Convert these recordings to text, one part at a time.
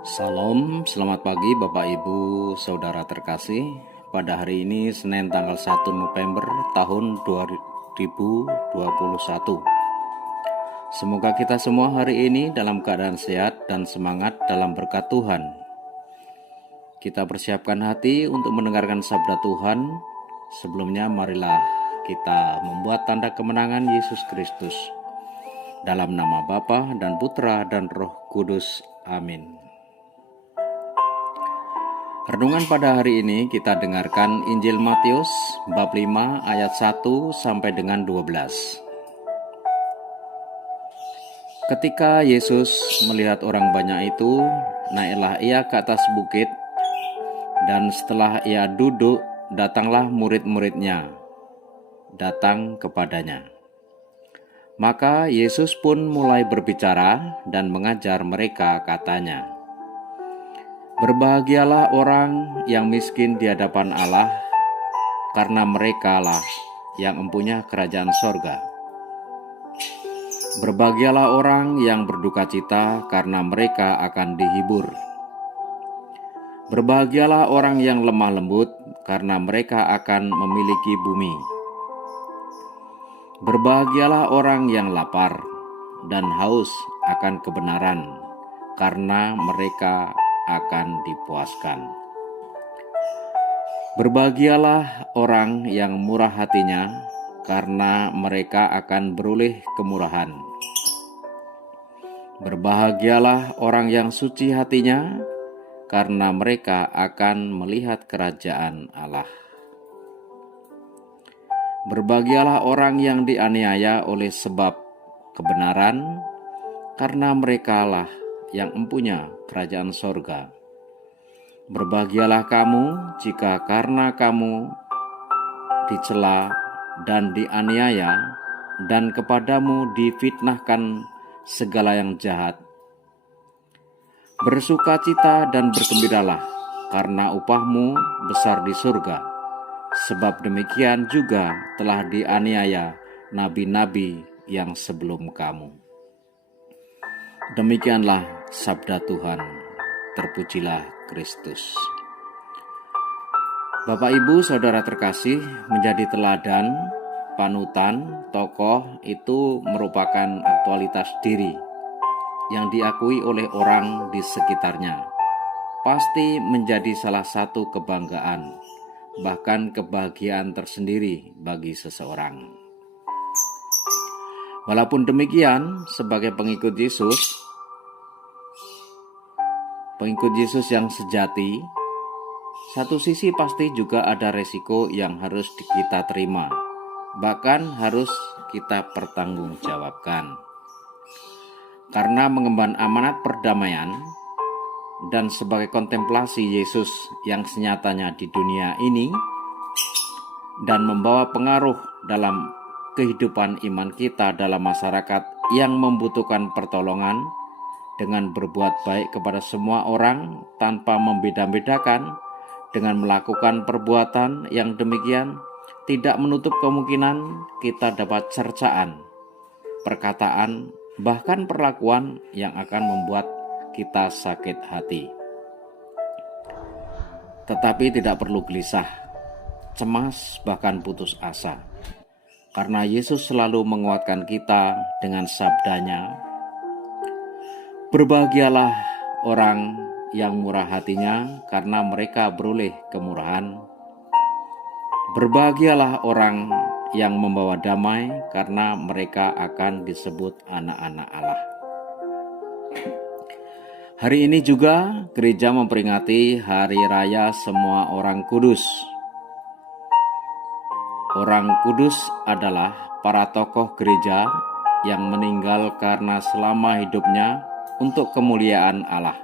Salam, selamat pagi Bapak Ibu Saudara terkasih. Pada hari ini Senin tanggal 1 November tahun 2021. Semoga kita semua hari ini dalam keadaan sehat dan semangat dalam berkat Tuhan. Kita persiapkan hati untuk mendengarkan sabda Tuhan. Sebelumnya marilah kita membuat tanda kemenangan Yesus Kristus. Dalam nama Bapa dan Putra dan Roh Kudus. Amin. Renungan pada hari ini kita dengarkan Injil Matius bab 5 ayat 1 sampai dengan 12. Ketika Yesus melihat orang banyak itu, naiklah ia ke atas bukit, dan setelah ia duduk, datanglah murid-muridnya datang kepadanya. Maka Yesus pun mulai berbicara dan mengajar mereka, katanya, "Berbahagialah orang yang miskin di hadapan Allah, karena merekalah yang mempunyai kerajaan sorga. Berbahagialah orang yang berduka cita, karena mereka akan dihibur. Berbahagialah orang yang lemah lembut, karena mereka akan memiliki bumi. Berbahagialah orang yang lapar dan haus akan kebenaran, karena mereka akan dipuaskan. Berbahagialah orang yang murah hatinya, karena mereka akan beroleh kemurahan. Berbahagialah orang yang suci hatinya, karena mereka akan melihat kerajaan Allah. Berbahagialah orang yang dianiaya oleh sebab kebenaran, karena merekalah yang mempunyai kerajaan sorga. Berbahagialah kamu jika karena kamu dicela dan dianiaya, dan kepadamu difitnahkan segala yang jahat. Bersukacita dan bergembiralah, karena upahmu besar di surga, sebab demikian juga telah dianiaya nabi-nabi yang sebelum kamu." Demikianlah sabda Tuhan. Terpujilah Kristus. Bapak Ibu Saudara terkasih, menjadi teladan, panutan, tokoh itu merupakan aktualitas diri yang diakui oleh orang di sekitarnya. Pasti menjadi salah satu kebanggaan, bahkan kebahagiaan tersendiri bagi seseorang. Walaupun demikian, sebagai pengikut Yesus yang sejati, satu sisi pasti juga ada resiko yang harus kita terima, bahkan harus kita pertanggungjawabkan. Karena mengemban amanat perdamaian dan sebagai kontemplasi Yesus yang senyatanya di dunia ini, dan membawa pengaruh dalam kehidupan iman kita dalam masyarakat yang membutuhkan pertolongan, dengan berbuat baik kepada semua orang tanpa membeda-bedakan, dengan melakukan perbuatan yang demikian, tidak menutup kemungkinan kita dapat cercaan, perkataan, bahkan perlakuan yang akan membuat kita sakit hati. Tetapi tidak perlu gelisah, cemas, bahkan putus asa, karena Yesus selalu menguatkan kita dengan sabdanya, "Berbahagialah orang yang murah hatinya, karena mereka beroleh kemurahan. Berbahagialah orang yang membawa damai, karena mereka akan disebut anak-anak Allah." Hari ini juga gereja memperingati Hari Raya Semua Orang Kudus. Orang kudus adalah para tokoh gereja yang meninggal karena selama hidupnya untuk kemuliaan Allah,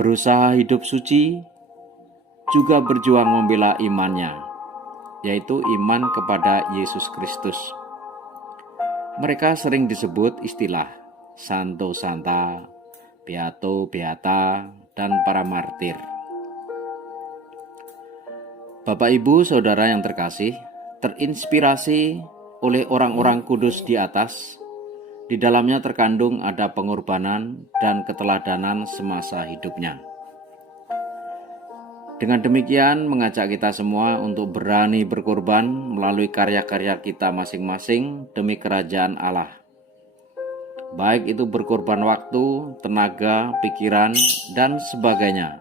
berusaha hidup suci, juga berjuang membela imannya, yaitu iman kepada Yesus Kristus. Mereka sering disebut istilah Santo Santa, Beato Beata, dan para martir. Bapak Ibu Saudara yang terkasih, terinspirasi oleh orang-orang kudus di atas, Di dalamnya terkandung ada pengorbanan dan keteladanan semasa hidupnya. Dengan demikian mengajak kita semua untuk berani berkorban melalui karya-karya kita masing-masing demi kerajaan Allah. Baik itu berkorban waktu, tenaga, pikiran, dan sebagainya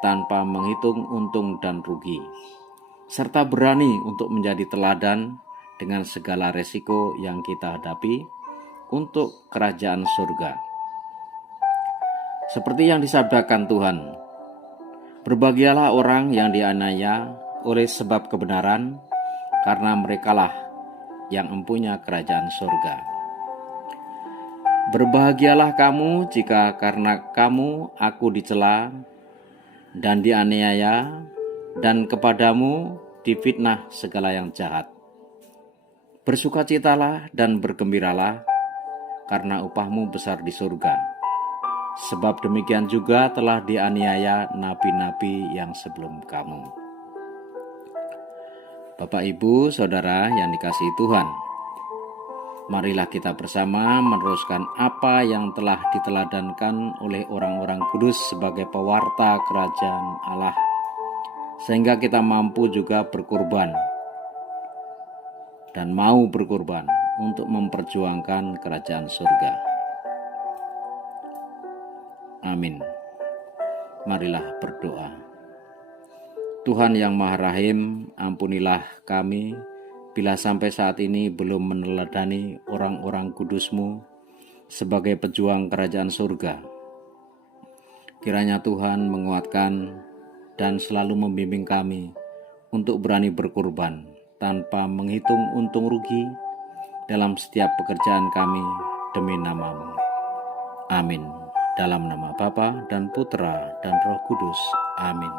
tanpa menghitung untung dan rugi. Serta berani untuk menjadi teladan dengan segala resiko yang kita hadapi untuk kerajaan surga. Seperti yang disabdakan Tuhan, berbahagialah orang yang dianiaya oleh sebab kebenaran, karena merekalah yang mempunyai kerajaan surga. Berbahagialah kamu jika karena kamu aku dicela dan dianiaya, dan kepadamu difitnah segala yang jahat. Bersukacitalah dan bergembiralah, karena upahmu besar di surga. Sebab demikian juga telah dianiaya nabi-nabi yang sebelum kamu. Bapak, Ibu, Saudara yang dikasihi Tuhan, marilah kita bersama meneruskan apa yang telah diteladankan oleh orang-orang kudus sebagai pewarta kerajaan Allah, sehingga kita mampu juga berkorban dan mau berkorban untuk memperjuangkan kerajaan surga. Amin. Marilah berdoa. Tuhan yang Maha Rahim, ampunilah kami bila sampai saat ini belum meneladani orang-orang kudus-Mu sebagai pejuang kerajaan surga. Kiranya Tuhan menguatkan dan selalu membimbing kami untuk berani berkorban tanpa menghitung untung rugi dalam setiap pekerjaan kami demi nama-Mu. Amin. Dalam nama Bapa dan Putra dan Roh Kudus. Amin.